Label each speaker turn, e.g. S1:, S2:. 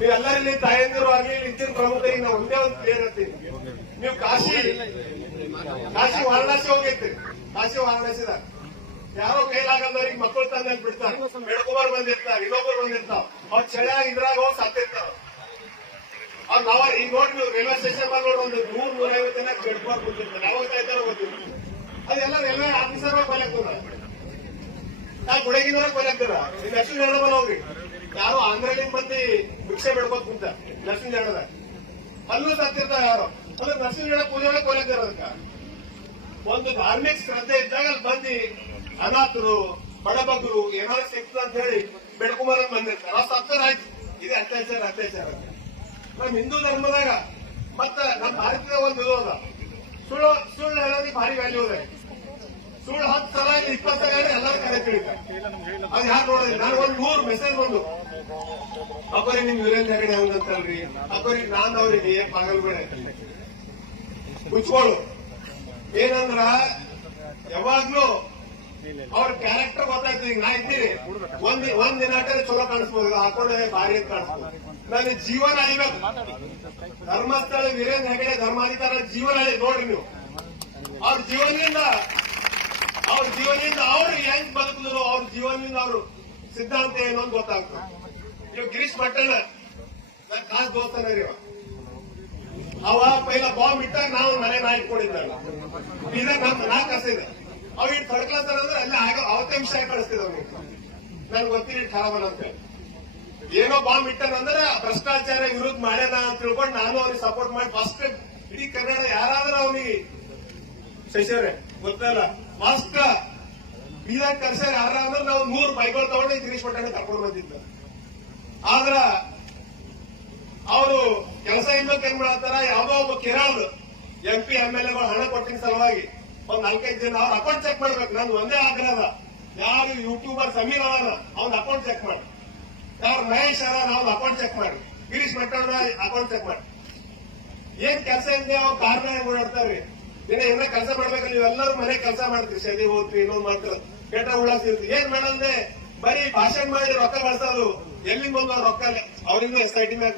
S1: ನೀವೆಲ್ಲರಲ್ಲಿ ತಾಯಂದಿರು ಆಗ್ಲಿ ಇಲ್ಲಿನ ಈಗ ನಾವು ಒಂದೇ ಒಂದು ಕ್ಲಿಯರ್ ಹೇಳ್ತೀನಿ. ನೀವು ಕಾಶಿ ಕಾಶಿ ವಾರಣಾಸಿ ಹೋಗೈತಿ. ಕಾಶಿ ವಾರಣಾಸಿದಾಗ ಯಾರೋ ಕೈಲಾಗಲ್ದವ್ರಿಗೆ ಮಕ್ಕಳು ತಂದು ಬಿಡ್ತಾರೆ ಬೆಳಕುಮಾರ್ ಬಂದಿರ್ತಾರೆ ಇನ್ನೊಬ್ಬರು ಬಂದಿರ್ತಾವ. ಅವ್ರ ಚಳಿಯ ಇದ್ರಾಗ ಹೋಗಿ ಸತ್ತಿರ್ತಾವ. ಅವ್ರು ನಾವ ಈಗ ನೋಡಿ ನೀವು ರೈಲ್ವೆ ಸ್ಟೇಷನ್ ಮೇಲೆ ನೋಡಿ ಒಂದು ನೂರ್, ನೂರೈವತ್ತು ಜನ ಬೆಳಕುಮಾರ್ ಕೂತಿರ್ತಾರೆ. ಯಾವಾಗ ತಾಯ್ತಾರೋ ಗೊತ್ತಿಲ್ಲ. ಅದೆಲ್ಲ ರೈಲ್ವೆ ಆಫೀಸರ್ ಕೊಲೆಕ್ತದ ನಾ ಗುಡಗಿನವ್ರ ಕೊಲೆಕ್ತಾರ ನೀವು ಎಷ್ಟು ಜನ ಬಲ್ಲ ಹೋಗ್ರಿ. ಯಾರು ಆಂಧ್ರಲಿಂದ ಬಂದು ಭಿಕ್ಷೆ ಬೆಳ್ಕೋತ್ ಕುಂತ ಜಾಡದ ಅಲ್ಲೂ ಸತ್ತಿರ್ತ ಯಾರು? ಅಂದ್ರೆ ಜಾಡ ಪೂಜೆ ಕೊಲೆಕ್ತಾರ ಒಂದು ಧಾರ್ಮಿಕ ಶ್ರದ್ಧೆ ಇದ್ದಾಗ ಅಲ್ಲಿ ಬಂದು ಅನಾಥರು ಬಡಬಗರು ಏನಾದ್ರು ಸಿಕ್ತ ಅಂತ ಹೇಳಿ ಬೆಳ್ಕೊಂಬರ ಬಂದಿರ್ತಾರೆ. ಆ ಸತ್ತರ ಆಯ್ತು. ಇದು ಅತ್ಯಾಚಾರ ಅತ್ಯಾಚಾರ ನಮ್ಮ ಹಿಂದೂ ಧರ್ಮದಾಗ ಮತ್ತ ನಮ್ಮ ಭಾರತದ ಒಂದು ಇದು ಅದ ಸುಳ್ಳು ಸುಳ್ಳು ಹೇಳೋದಿ ಭಾರಿ ವ್ಯಾಲ್ಯೂ ಇದೆ. ಸುಳ್ಳು ಹತ್ತು ಸಲ ಇಲ್ಲಿ ಇಪ್ಪತ್ತು ಸಲ ಹೇಳಿ ಎಲ್ಲರೂ ಕರೆ ತಿಳಿತಾರೆ ಅದು ಯಾರು ನೋಡೋದಿಲ್ಲ. ನಾನು ಒಂದು ನೂರು ಮೆಸೇಜ್ ಬಂದು ಅಬ್ಬರಿ ನಿಮ್ ವೀರೇಂದ್ರ ಹೆಗಡೆ ಹಂಗಂತಲ್ರಿ ಅಪ್ಪರಿ ನಾನ್ ಅವ್ರಿಗೆ ಪಾಗಲ್ಬೇಡ ಮುಚ್ಕೊಳ್ಳು ಏನಂದ್ರ, ಯಾವಾಗ್ಲೂ ಅವ್ರ ಕ್ಯಾರೆಕ್ಟರ್ ಗೊತ್ತಾಯ್ತು, ಈಗ ನಾ ಇದ್ದೀನಿ. ಒಂದ್ ಒಂದ್ ದಿನ ಚಲೋ ಕಾಣಿಸ್ಬೋದು. ಹಾಕೊಂಡೆ ಭಾರಿ ಅಂತ ಕಾಣಿಸ್ಬೋದು. ನನ್ನ ಜೀವನ ಅಳಿಬೇಕು. ಧರ್ಮಸ್ಥಳ ವೀರೇಂದ್ರ ಹೆಗಡೆ ಧರ್ಮಾಧಿಕಾರ ಜೀವನ ಅಳಿ, ನೋಡ್ರಿ ನೀವು. ಅವ್ರ ಜೀವನದಿಂದ ಅವ್ರ ಜೀವನದಿಂದ ಅವ್ರು ಹೆಂಗ್ ಬದುಕಿದ್ರು, ಅವ್ರ ಜೀವನದಿಂದ ಅವ್ರು ಸಿದ್ಧಾಂತ ಏನು ಅಂತ ಗೊತ್ತಾಗ್ತದೆ. ಗಿರೀಶ್ ಪಟ್ಟಣ ನಾ ಕಾಸ್ ದೋಸ್ತನ ಅವ. ಪೈಲ ಬಾಂಬ್ ಇಟ್ಟ ನಾವು ಮನೆ ನಾ ಇಟ್ಕೊಂಡಿದ್ದಾಗ ಬೀದರ್ ನಮ್ ನಾ ಕಸಿದ ಅವ್ ಇಟ್ ತಡ್ಕೊಳ್ತಾರ ಅಂದ್ರೆ ಅಲ್ಲಿ ಆಗೋ ಅವತ್ತೇ ವಿಷಯ ಕಳಿಸ್ತಿದ್ ಅವ್ನಿಗೆ. ನನ್ ಗೊತ್ತಿಲ್ಲ ಖರಾಬನ್ ಅಂತ. ಏನೋ ಬಾಂಬ್ ಇಟ್ಟನಂದ್ರೆ ಭ್ರಷ್ಟಾಚಾರ ವಿರುದ್ಧ ಮಾಡ್ಯಾನ ಅಂತ ತಿಳ್ಕೊಂಡು ನಾನು ಅವ್ನಿಗೆ ಸಪೋರ್ಟ್ ಮಾಡಿ ಫಸ್ಟ್ ಇಡೀ ಕನ್ನಡ ಯಾರಾದ್ರೂ ಅವನಿಗೆ ಶಶಿಯವ್ರೆ ಗೊತ್ತಲ್ಲ ಫಸ್ಟ್ ಬೀದರ್ ಕರ್ಸರ್ ಯಾರ ಅಂದ್ರೆ ನಾವು ನೂರು ಬೈಕ್ಗಳು ತಗೊಂಡು ಗಿರೀಶ್ ಪಟ್ಟಣ ಕರ್ಕೊಂಡು ಬಂದಿದ್ದ ಆದ್ರ ಅವರು ಕೆಲಸ ಇಲ್ಲೋಕ್ ಕೈ ಮಾಡತ್ತಾರ ಯಾವ್ದೋ ಒಬ್ಬ ಕೇರಳದ ಎಂ ಪಿ ಎಂ ಎಲ್ ಎಗಳು ಹಣ ಕೊಟ್ಟಿನ ಸಲುವಾಗಿ ಒಂದ್ ನಾಲ್ಕೈದು ಜನ ಅವ್ರ ಅಕೌಂಟ್ ಚೆಕ್ ಮಾಡ್ಬೇಕು. ನಂದು ಒಂದೇ ಆಗ್ರಹ. ಯಾರು ಯೂಟ್ಯೂಬರ್ ಸಮೀರ್ ಅವರ ಅವ್ನ ಅಕೌಂಟ್ ಚೆಕ್ ಮಾಡಿ. ಯಾರು ಮಹೇಶ್ ಅವರ ಅವ್ನ ಅಕೌಂಟ್ ಚೆಕ್ ಮಾಡಿ. ಗಿರೀಶ್ ಮೆಟ್ಟ ಅಕೌಂಟ್ ಚೆಕ್ ಮಾಡಿ. ಏನ್ ಕೆಲಸ ಇದೆ ಅವ್ರ ಕಾರಣ ಓಡಾಡ್ತಾರ್ರಿ? ದಿನ ಏನ ಕೆಲಸ ಮಾಡ್ಬೇಕಲ್ಲ ನೀವೆಲ್ಲರೂ ಮನೆ ಕೆಲಸ ಮಾಡ್ತೀರಿ ಸರಿ ಹೋಗ್ತೀರಿ ಇನ್ನೊಂದು ಮಾಡ್ತಾರೆ ಕೆಟ್ಟ ಉಳಾಸ್ತಿರ್ತೀರಿ ಏನ್ ಮಾಡಲ್ದೆ? ಬರೀ ಭಾಷಣ ಮಾಡಿ ರೊಕ್ಕ ಬಳಸೋದು ಎಲ್ಲಿಂದ ರೊಕ್ಕ ಅವರಿಂದ ಸೊಸೈಟಿ ಮ್ಯಾಗ